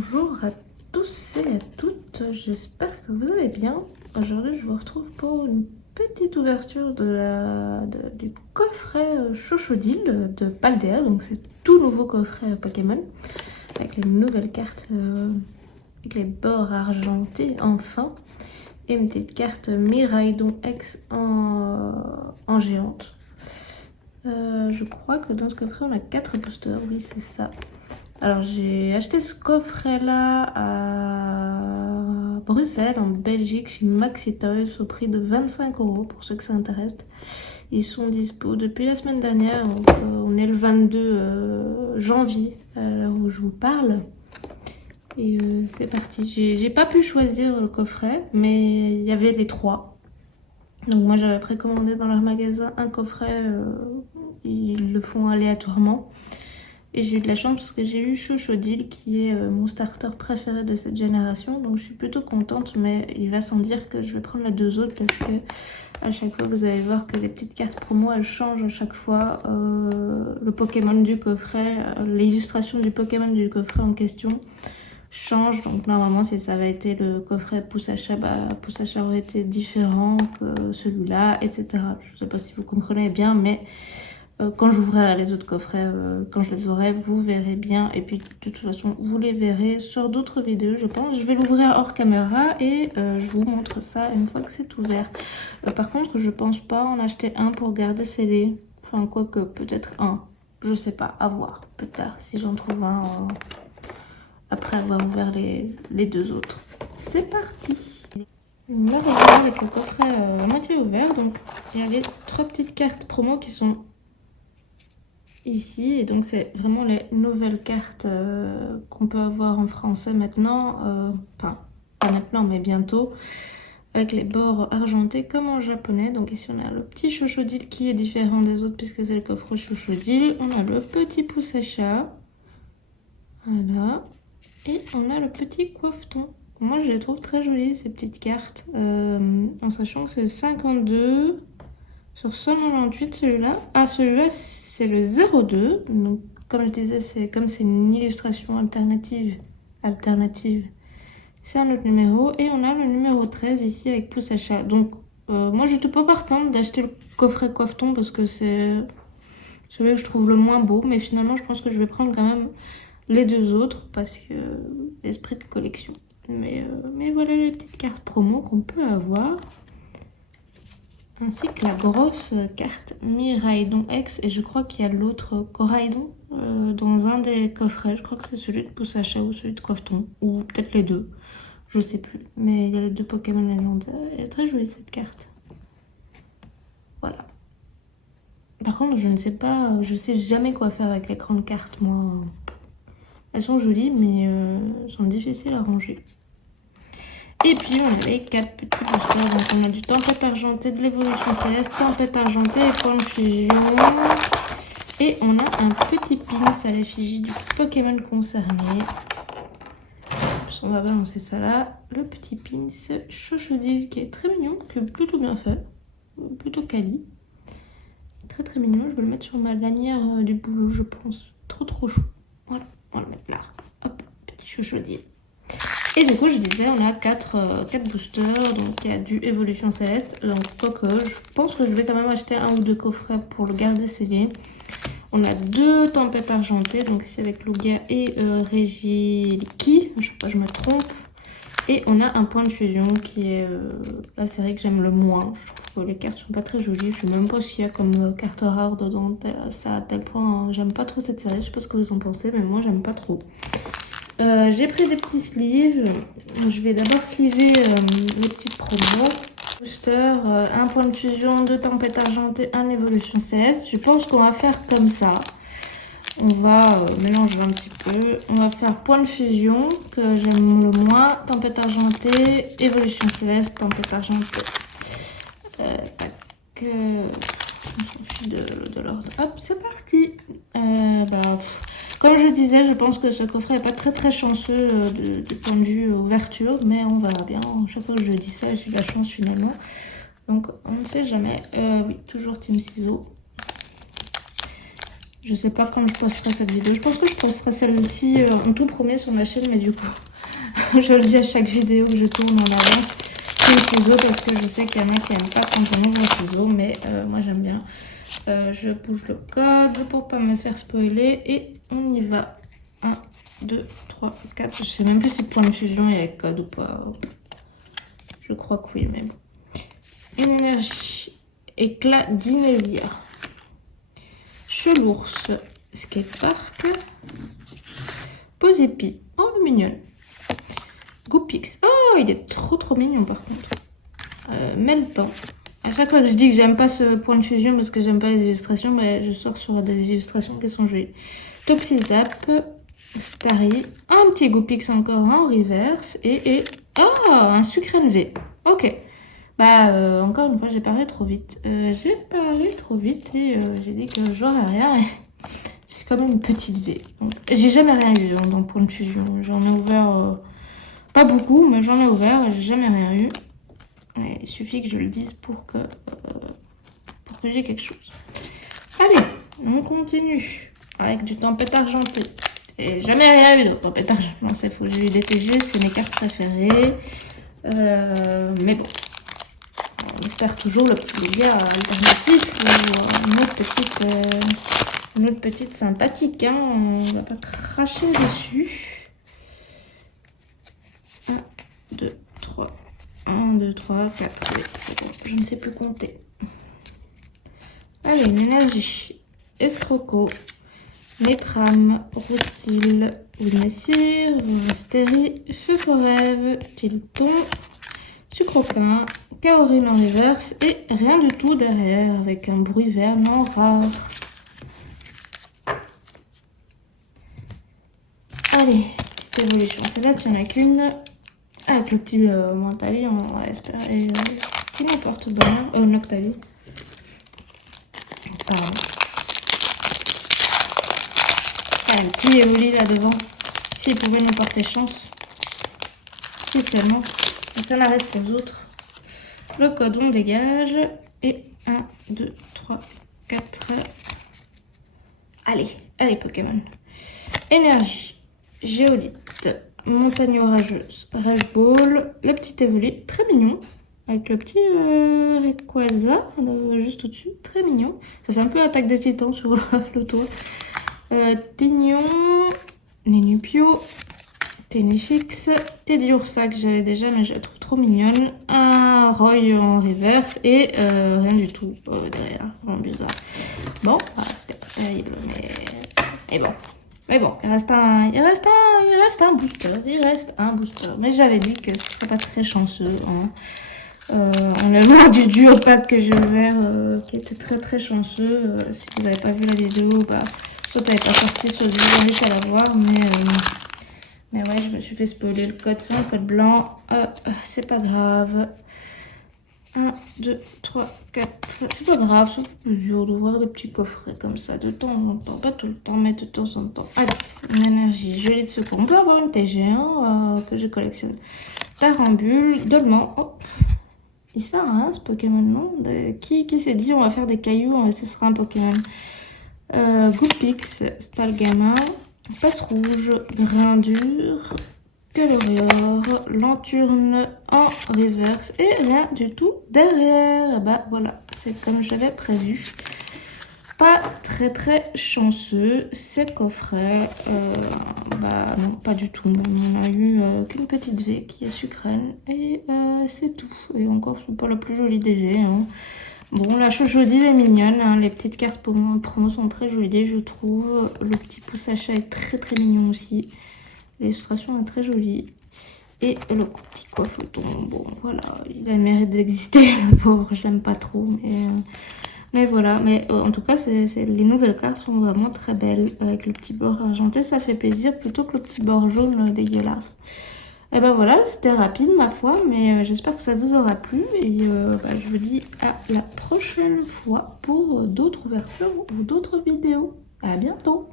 Bonjour à tous et à toutes, j'espère que vous allez bien. Aujourd'hui je vous retrouve pour une petite ouverture du coffret Chochodile de Paldea. Donc c'est tout nouveau coffret Pokémon avec les nouvelles cartes, avec les bords argentés enfin. Et une petite carte Miraidon X en géante. Je crois que dans ce coffret on a 4 boosters, oui c'est ça. Alors j'ai acheté ce coffret là à Bruxelles en Belgique chez Maxi Toys au prix de 25 € pour ceux que ça intéresse. Ils sont dispo depuis la semaine dernière, donc on est le 22 janvier à l'heure où je vous parle. Et c'est parti. J'ai pas pu choisir le coffret mais il y avait les 3. Donc moi j'avais précommandé dans leur magasin un coffret, ils le font aléatoirement. Et j'ai eu de la chance parce que j'ai eu Chochodile qui est mon starter préféré de cette génération. Donc je suis plutôt contente, mais il va sans dire que je vais prendre les 2 autres parce que à chaque fois vous allez voir que les petites cartes promo elles changent à chaque fois. Le Pokémon du coffret, l'illustration du Pokémon du coffret en question change. Donc normalement si ça avait été le coffret Poussacha, Poussacha aurait été différent que celui-là, etc. Je sais pas si vous comprenez bien, mais quand j'ouvrirai les autres coffrets, quand je les aurai, vous verrez bien. Et puis de toute façon, vous les verrez sur d'autres vidéos, je pense. Je vais l'ouvrir hors caméra et je vous montre ça une fois que c'est ouvert. Par contre, je pense pas en acheter un pour garder scellé. Enfin, quoique, peut-être un. Je sais pas, à voir plus tard si j'en trouve un après avoir ouvert les 2 autres. C'est parti! Me revoilà avec le coffret à moitié ouvert. Donc, il y a les 3 petites cartes promo qui sont ici, et donc c'est vraiment les nouvelles cartes qu'on peut avoir en français maintenant, enfin pas maintenant mais bientôt, avec les bords argentés comme en japonais. Donc ici on a le petit Chochodile qui est différent des autres puisque c'est le coffre Chochodile. On a le petit Poussacha, voilà, et on a le petit Coiffeton. Moi je les trouve très jolies ces petites cartes, en sachant que c'est 52 sur 198 celui-là. Ah, celui-là c'est le 02. Donc comme je disais, c'est une illustration alternative, c'est un autre numéro. Et on a le numéro 13 ici avec Poussacha. Donc moi j'étais pas partante d'acheter le coffret Coiffeton parce que c'est celui que je trouve le moins beau. Mais finalement je pense que je vais prendre quand même les 2 autres parce que esprit de collection. Mais voilà les petites cartes promo qu'on peut avoir. Ainsi que la grosse carte Miraidon X, et je crois qu'il y a l'autre Coraidon dans un des coffrets. Je crois que c'est celui de Poussacha ou celui de Coiffeton, ou peut-être les 2, je sais plus. Mais il y a les 2 Pokémon légendaires. Elle est très jolie cette carte. Voilà. Par contre, je ne sais pas, je sais jamais quoi faire avec les grandes cartes, moi. Elles sont jolies, mais elles sont difficiles à ranger. Et puis on a les 4 petits boosters. Donc on a du Tempête Argentée, de l'évolution céleste, Tempête Argentée et Point de Fusion. Et on a un petit pins à l'effigie du Pokémon concerné. On va balancer ça là. Le petit pins Chochodile qui est très mignon, qui est plutôt bien fait, plutôt quali. Très très mignon. Je vais le mettre sur ma lanière du boulot, je pense. Trop chou. Voilà, on va le mettre là. Hop, petit Chochodile. Et du coup, je disais, on a 4 boosters. Donc, il y a du Évolution Céleste. Donc, quoique, je pense que je vais quand même acheter 1 ou 2 coffrets pour le garder scellé. On a 2 Tempêtes Argentées. Donc, ici avec Lugia et Regiliki. Je sais pas, je me trompe. Et on a un Point de Fusion qui est la série que j'aime le moins. Je trouve que les cartes sont pas très jolies. Je sais même pas s'il y a comme carte rare dedans. Ça à tel point, hein. J'aime pas trop cette série. Je sais pas ce que vous en pensez, mais moi, j'aime pas trop. J'ai pris des petits sleeves. Je vais d'abord sleever les petites promos. Booster, un point de fusion, 2 tempêtes argentées, 1 évolution 16. Je pense qu'on va faire comme ça. On va mélanger un petit peu. On va faire point de fusion, que j'aime le moins. Tempête argentée, évolution céleste, tempête argentée. On s'en fiche de l'ordre. Hop, c'est parti. Comme je disais, je pense que ce coffret n'est pas très chanceux du point de vue ouverture, mais on verra bien. Chaque fois que je dis ça, j'ai de la chance finalement. Donc on ne sait jamais. Oui, toujours Team Ciseaux. Je sais pas quand je posterai cette vidéo. Je pense que je posterai celle-ci en tout premier sur ma chaîne, mais du coup, je le dis à chaque vidéo que je tourne en avance. C'est le ciseau parce que je sais qu'il y en a qui n'aiment pas quand on ouvre le ciseau, mais moi j'aime bien. Je bouge le code pour pas me faire spoiler et on y va. 1, 2, 3, 4. Je sais même plus si point de fusion il y a code ou pas. Je crois que oui, mais bon. Une énergie. Éclat d'Inésia. Chelours. Skatepark. Posépi. Oh, le mignon. Goopix. Oh, il est trop mignon par contre. Meltan. À chaque fois que je dis que j'aime pas ce point de fusion parce que j'aime pas les illustrations, bah, je sors sur des illustrations qui sont jolies. Toxizap. Starry. Un petit Goopix encore en reverse. Et oh, un Sucrène V. Ok. Bah, encore une fois, j'ai parlé trop vite. Et j'ai dit que j'aurais rien. Et j'ai quand même une petite V. J'ai jamais rien eu dans point de fusion. J'en ai ouvert pas beaucoup, mais j'en ai ouvert et j'ai jamais rien eu. Et il suffit que je le dise pour que j'ai quelque chose. Allez, on continue avec du tempête argentée. Et jamais rien eu de tempête argentée. Non, c'est faux. J'ai eu des TG, c'est mes cartes préférées. Mais bon. On espère toujours le petit dégât alternatif ou une autre petite sympathique. Hein. On va pas cracher dessus. 1, 2, 3. 1, 2, 3, 4. Oui, c'est bon. Je ne sais plus compter. Allez, une énergie. Escroco. Métram. Routsil. Winessir. Vestérie. Feu Forève. Tilton. Sucroquin. Kaorin en reverse et rien du tout derrière avec un bruit vert non rare. Allez, petite évolution. Celle-là, tu n'en as qu'une. Avec le petit Mentali, on va espérer qu'il nous porte bonheur. Noctali. Pardon. Ah, le petit Evoli là devant. S'il pouvait nous porter chance. Si seulement. Ça n'arrête pas aux autres. Le code on dégage. Et 1, 2, 3, 4. Allez Pokémon. Énergie. Géolite. Montagne orageuse. Rage Ball. Le petit Evoli. Très mignon. Avec le petit Rayquaza juste au-dessus. Très mignon. Ça fait un peu attaque des titans sur le toit. Tignon. Nénupio. Ténifix, Teddiursa que j'avais déjà mais je la trouve trop mignonne, un Roy en reverse et rien du tout derrière, vraiment bizarre. Bon, c'était pas terrible mais bon, il reste un booster, mais j'avais dit que ce serait pas très chanceux hein. On est loin du duo pack que j'ai ouvert qui était très chanceux. Si vous n'avez pas vu la vidéo, bah soit elle n'est pas sortie, soit vous avez réussi à la voir, mais ouais, je me suis fait spoiler le code, c'est un code blanc. C'est pas grave. 1, 2, 3, 4. C'est pas grave, c'est plus dur d'ouvrir des petits coffrets comme ça de temps en temps. Pas tout le temps, mais de temps en temps. Allez, une énergie jolie de secours. On peut avoir une TG1 que je collectionne. Tarambule, Dolman. Oh, il sert à rien ce Pokémon, non? Qui s'est dit on va faire des cailloux et ce sera un Pokémon? Goopix, Stalgama. Passe rouge, grain dur, Calorior, Lanturne en reverse et rien du tout derrière. Bah voilà, c'est comme je l'avais prévu. Pas très chanceux, ces coffrets. Bah non, pas du tout. On a eu qu'une petite V qui est sucrène et c'est tout. Et encore, c'est pas la plus jolie DG. Hein. Bon, la chochodile est mignonne, hein. Les petites cartes promo sont très jolies, je trouve. Le petit pouce achat est très mignon aussi. L'illustration est très jolie. Et le petit coffleton, bon voilà, il a le mérite d'exister, le pauvre, je l'aime pas trop. Mais voilà, mais en tout cas, les nouvelles cartes sont vraiment très belles. Avec le petit bord argenté, ça fait plaisir, plutôt que le petit bord jaune dégueulasse. Et ben voilà, c'était rapide ma foi, mais j'espère que ça vous aura plu. Et je vous dis à la prochaine fois pour d'autres ouvertures ou d'autres vidéos. À bientôt!